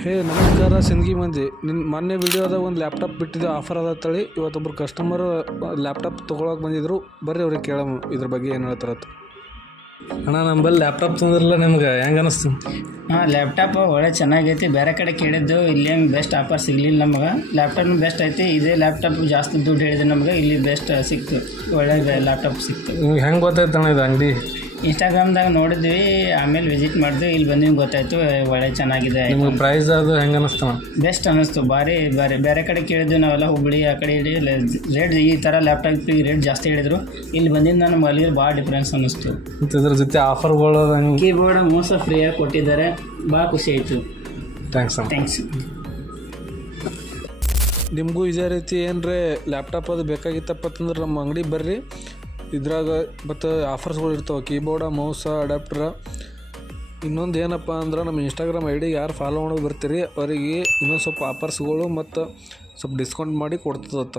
ಹೇ ನಮಸ್ಕಾರ ಸಿಂದಗಿ ಮಂದಿ. ಮೊನ್ನೆ ವಿಡಿಯೋದಾಗ ಒಂದು ಲ್ಯಾಪ್ಟಾಪ್ ಬಿಟ್ಟಿದ್ದು ಆಫರ್ ಅದ ತಳಿ. ಇವತ್ತೊಬ್ರು ಕಸ್ಟಮರ್ ಲ್ಯಾಪ್ಟಾಪ್ ತೊಗೊಳಕ್ಕೆ ಬಂದಿದ್ರು. ಬರ್ರಿ ಅವ್ರಿಗೆ ಕೇಳಮ್ಮ ಇದ್ರ ಬಗ್ಗೆ ಏನು ಹೇಳ್ತಾರತ್ತ. ಅಣ್ಣ ನಂಬಲ್ಲಿ ಲ್ಯಾಪ್ಟಾಪ್ ತಂದ್ರಲ್ಲ ನಿಮ್ಗೆ ಹೆಂಗೆ ಅನ್ನಿಸ್ತು? ಲ್ಯಾಪ್ಟಾಪ್ ಒಳ್ಳೆ ಚೆನ್ನಾಗೈತಿ. ಬೇರೆ ಕಡೆ ಕೇಳಿದ್ದು ಇಲ್ಲಿ ಹೆಂಗೆ ಬೆಸ್ಟ್ ಆಫರ್ ಸಿಗಲಿಲ್ಲ ನಮಗೆ. ಲ್ಯಾಪ್ಟಾಪ್ನು ಬೆಸ್ಟ್ ಐತಿ. ಇದೇ ಲ್ಯಾಪ್ಟಾಪ್ ಜಾಸ್ತಿ ದುಡ್ಡು ಹೇಳಿದ್ರೆ ನಮಗೆ ಇಲ್ಲಿ ಬೆಸ್ಟ್ ಸಿಕ್ತು. ಒಳ್ಳೆ ಲ್ಯಾಪ್ಟಾಪ್ ಸಿಕ್ತು. ನಿಮ್ಗೆ ಹೆಂಗೆ ಗೊತ್ತಾಯ್ತು ಅಣ್ಣ ಇದು ಅಂಗಡಿ? ಇನ್ಸ್ಟಾಗ್ರಾಮ್ದಾಗ ನೋಡಿದ್ವಿ, ಆಮೇಲೆ ವಿಸಿಟ್ ಮಾಡಿದ್ವಿ, ಇಲ್ಲಿ ಬಂದಿದ್ದು ಗೊತ್ತಾಯ್ತು ಒಳ್ಳೆ ಚೆನ್ನಾಗಿದೆ. ನಿಮ್ಗೆ ಪ್ರೈಸ್ ಅದು ಹೆಂಗೆ ಅನ್ನಿಸ್ತು? ಬೆಸ್ಟ್ ಅನ್ನಿಸ್ತು. ಭಾರಿ ಬೇರೆ ಕಡೆ ಕೇಳಿದ್ವಿ ನಾವೆಲ್ಲ, ಹುಬ್ಬಳ್ಳಿ ಆ ಕಡೆ ರೇಟ್ ಈ ಥರ ಲ್ಯಾಪ್ಟಾಪಿಗೆ ರೇಟ್ ಜಾಸ್ತಿ ಹೇಳಿದ್ರು. ಇಲ್ಲಿ ಬಂದಿದ್ದು ನಮ್ಗೆ ಅಲ್ಲಿ ಭಾಳ ಡಿಫ್ರೆನ್ಸ್ ಅನ್ನಿಸ್ತು. ಮತ್ತು ಇದ್ರ ಜೊತೆ ಆಫರ್ಗಳು ಹೆಂಗೆ? ಕೀಬೋರ್ಡ್ ಮೋಸ ಫ್ರೀಯಾಗಿ ಕೊಟ್ಟಿದ್ದಾರೆ. ಭಾಳ ಖುಷಿ ಆಯಿತು. ಥ್ಯಾಂಕ್ಸ್. ನಿಮಗೂ ಇದೇ ರೀತಿ ಏನರೇ ಲ್ಯಾಪ್ಟಾಪ್ ಅದು ಬೇಕಾಗಿತ್ತಪ್ಪ ಅಂತಂದ್ರೆ ನಮ್ಮ ಅಂಗಡಿ ಬರ್ರಿ. ಇದ್ರಾಗ ಮತ್ತು ಆಫರ್ಸ್ಗಳು ಇರ್ತಾವೆ, ಕೀಬೋರ್ಡ, ಮೌಸ, ಅಡ್ಯಾಪ್ಟರ. ಇನ್ನೊಂದು ಏನಪ್ಪ ಅಂದ್ರೆ ನಮ್ಮ ಇನ್ಸ್ಟಾಗ್ರಾಮ್ ಐ ಡಿ ಯಾರು ಫಾಲೋ ಮಾಡೋದು ಬರ್ತೀರಿ ಅವರಿಗೆ ಇನ್ನೊಂದು ಸ್ವಲ್ಪ ಆಫರ್ಸ್ಗಳು ಮತ್ತು ಸ್ವಲ್ಪ ಡಿಸ್ಕೌಂಟ್ ಮಾಡಿ ಕೊಡ್ತದತ್ತ.